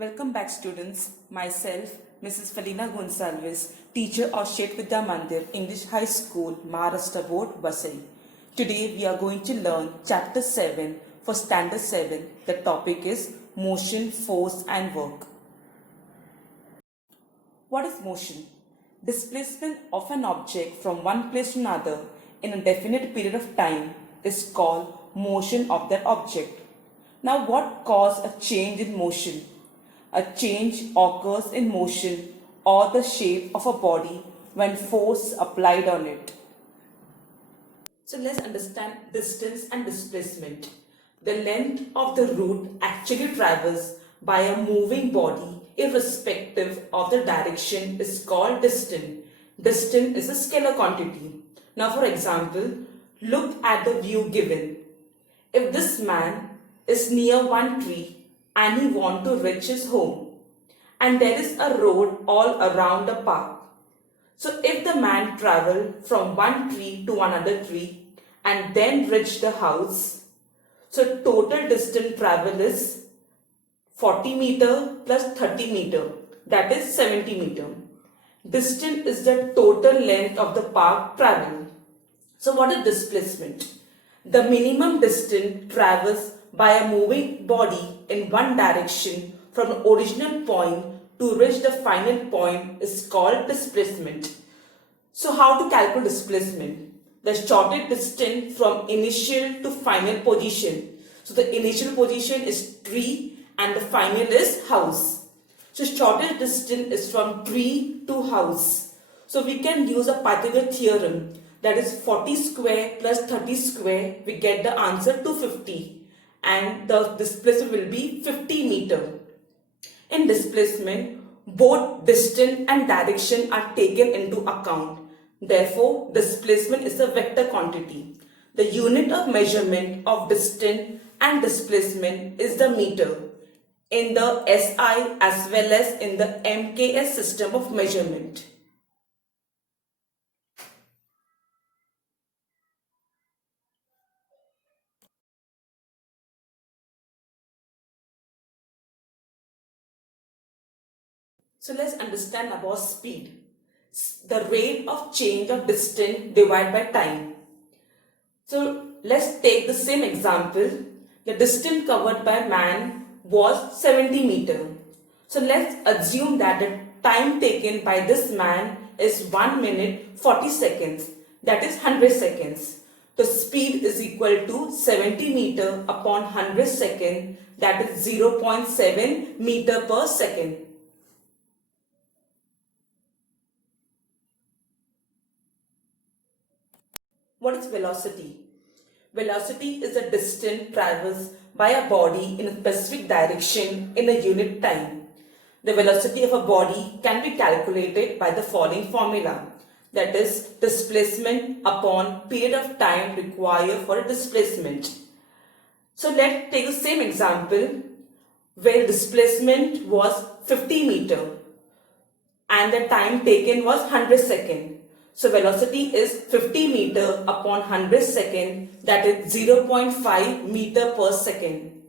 Welcome back students. Myself, Mrs. Felina Gonsalves, teacher of Shet Vidya Mandir, English High School, Maharashtra Board, Vasai. Today we are going to learn Chapter 7 for Standard 7. The topic is Motion, Force and Work. What is motion? Displacement of an object from one place to another in a definite period of time is called motion of that object. Now what causes a change in motion? A change occurs in motion or the shape of a body when force applied on it. So let's understand distance and displacement. The length of the route actually travels by a moving body irrespective of the direction is called distance. Distance is a scalar quantity. Now for example, look at the view given. If this man is near one tree and he wants to reach his home, and there is a road all around the park. So if the man travel from one tree to another tree and then reach the house, so total distance travel is 40 meter plus 30 meter, that is 70 meter. Distance is the total length of the park travel. So what is displacement? The minimum distance travels by a moving body in one direction from the original point to reach the final point is called displacement. So how to calculate displacement? The shortest distance from initial to final position. So the initial position is tree and the final is house. So shortest distance is from tree to house. So we can use a Pythagorean theorem, that is 40 square plus 30 square, we get the answer 250. And the displacement will be 50 meter. In displacement, both distance and direction are taken into account. Therefore, displacement is a vector quantity. The unit of measurement of distance and displacement is the meter in the SI as well as in the MKS system of measurement. So let's understand about speed. The rate of change of distance divided by time. So let's take the same example. The distance covered by man was 70 meter. So let's assume that the time taken by this man is 1 minute 40 seconds. That is 100 seconds. The speed is equal to 70 meter upon 100 seconds. That is 0.7 meter per second. What is velocity? Velocity is the distance travels by a body in a specific direction in a unit time. The velocity of a body can be calculated by the following formula. That is displacement upon period of time required for a displacement. So let's take the same example where displacement was 50 meter and the time taken was 100 seconds. So velocity is 50 meter upon 100 second, that is 0.5 meter per second.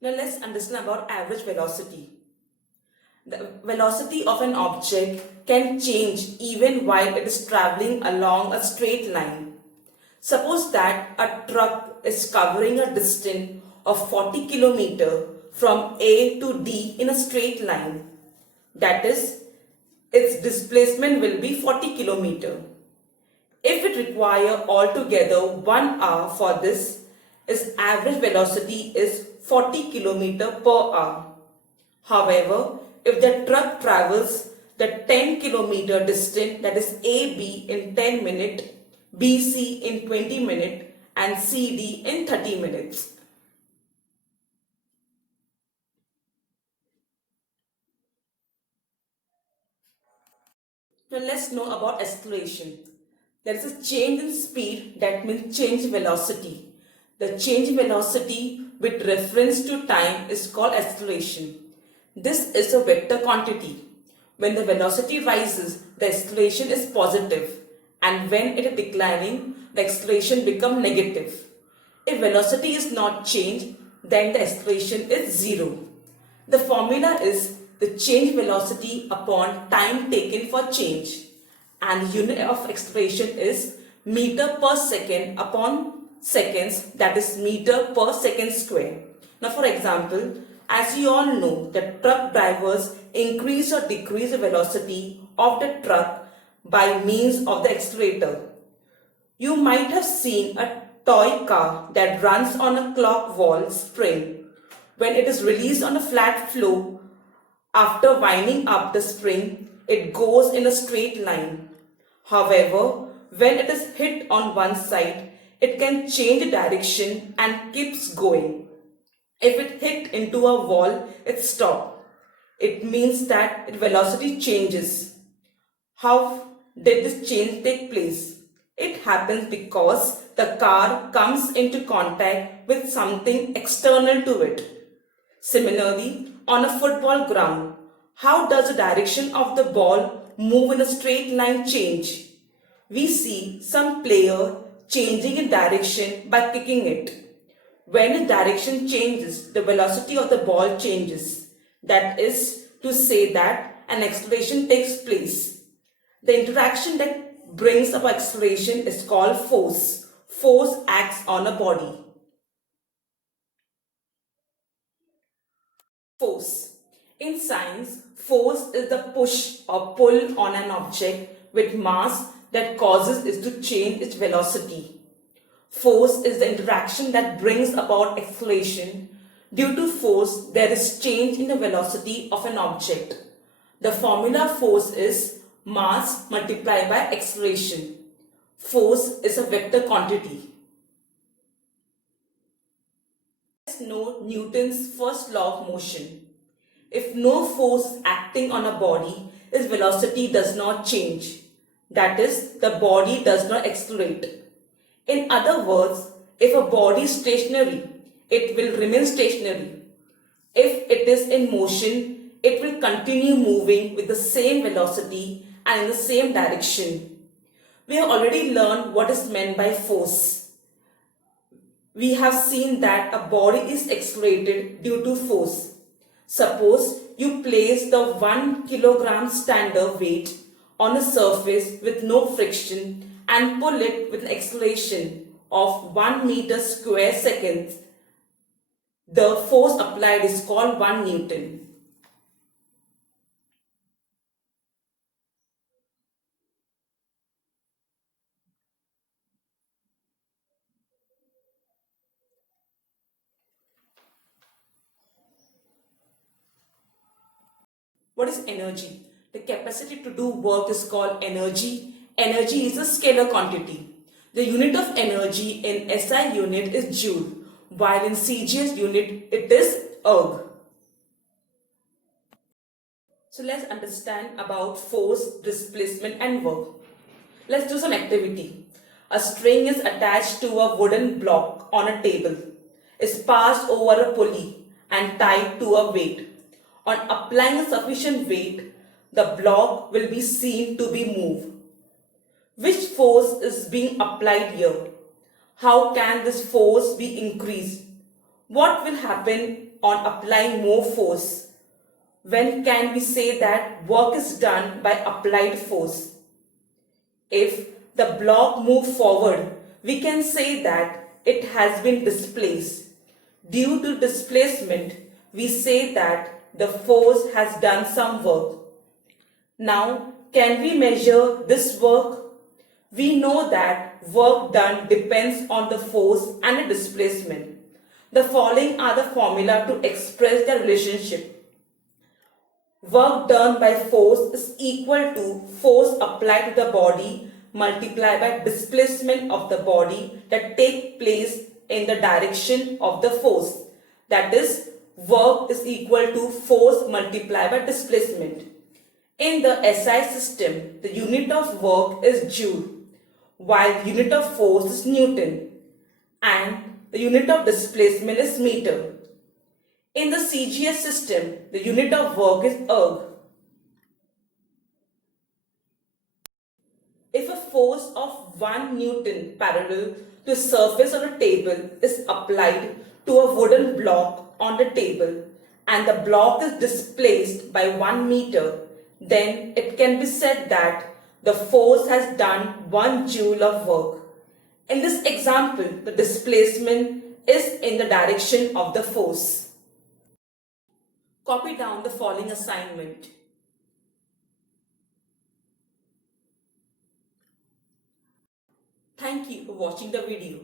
Now let's understand about average velocity. The velocity of an object can change even while it is traveling along a straight line. Suppose that a truck is covering a distance of 40 km from A to D in a straight line. That is, its displacement will be 40 km. If it requires altogether 1 hour for this, its average velocity is 40 km per hour. However, if the truck travels the 10 km distance, that is AB in 10 minutes, BC in 20 minutes and CD in 30 minutes. Now let's know about acceleration. There is a change in speed, that means change velocity. The change in velocity with reference to time is called acceleration. This is a vector quantity. When the velocity rises, the acceleration is positive, and when it is declining, the acceleration becomes negative. If velocity is not changed, then the acceleration is zero. The formula is the change velocity upon time taken for change, and the unit of acceleration is meter per second upon seconds, that is meter per second square. Now for example, as you all know that truck drivers increase or decrease the velocity of the truck by means of the accelerator. You might have seen a toy car that runs on a clock wall spring. When it is released on a flat floor, after winding up the spring, it goes in a straight line. However, when it is hit on one side, it can change direction and keeps going. If it hit into a wall, it stops. It means that its velocity changes. How did this change take place? It happens because the car comes into contact with something external to it. Similarly, on a football ground, how does the direction of the ball move in a straight line change? We see some player changing in direction by kicking it. When its direction changes, the velocity of the ball changes. That is to say that an acceleration takes place. The interaction that brings about acceleration is called force. Force acts on a body. Force. In science, force is the push or pull on an object with mass that causes it to change its velocity. Force is the interaction that brings about acceleration. Due to force, there is change in the velocity of an object. The formula of force is mass multiplied by acceleration. Force is a vector quantity. Let's know Newton's first law of motion. If no force is acting on a body, its velocity does not change. That is, the body does not accelerate. In other words, if a body is stationary, it will remain stationary. If it is in motion, it will continue moving with the same velocity and in the same direction. We have already learned what is meant by force. We have seen that a body is accelerated due to force. Suppose you place the 1 kilogram standard weight on a surface with no friction and pull it with an acceleration of 1 meter square seconds. The force applied is called 1 Newton. What is energy? The capacity to do work is called energy. Energy is a scalar quantity. The unit of energy in SI unit is joule, while in CGS unit it is erg. So let's understand about force, displacement and work. Let's do some activity. A string is attached to a wooden block on a table. Is passed over a pulley and tied to a weight. On applying a sufficient weight, the block will be seen to be moved. Which force is being applied here? How can this force be increased? What will happen on applying more force? When can we say that work is done by applied force? If the block moves forward, we can say that it has been displaced. Due to displacement, we say that the force has done some work. Now, can we measure this work? We know that work done depends on the force and the displacement. The following are the formula to express the relationship. Work done by force is equal to force applied to the body multiplied by displacement of the body that take place in the direction of the force. That is, work is equal to force multiplied by displacement. In the SI system, the unit of work is joule, while the unit of force is Newton, and the unit of displacement is meter. In the CGS system, the unit of work is erg. force of 1 Newton parallel to a surface on a table is applied to a wooden block on the table and the block is displaced by 1 meter, then it can be said that the force has done 1 joule of work. In this example, the displacement is in the direction of the force. Copy down the following assignment. Thank you for watching the video.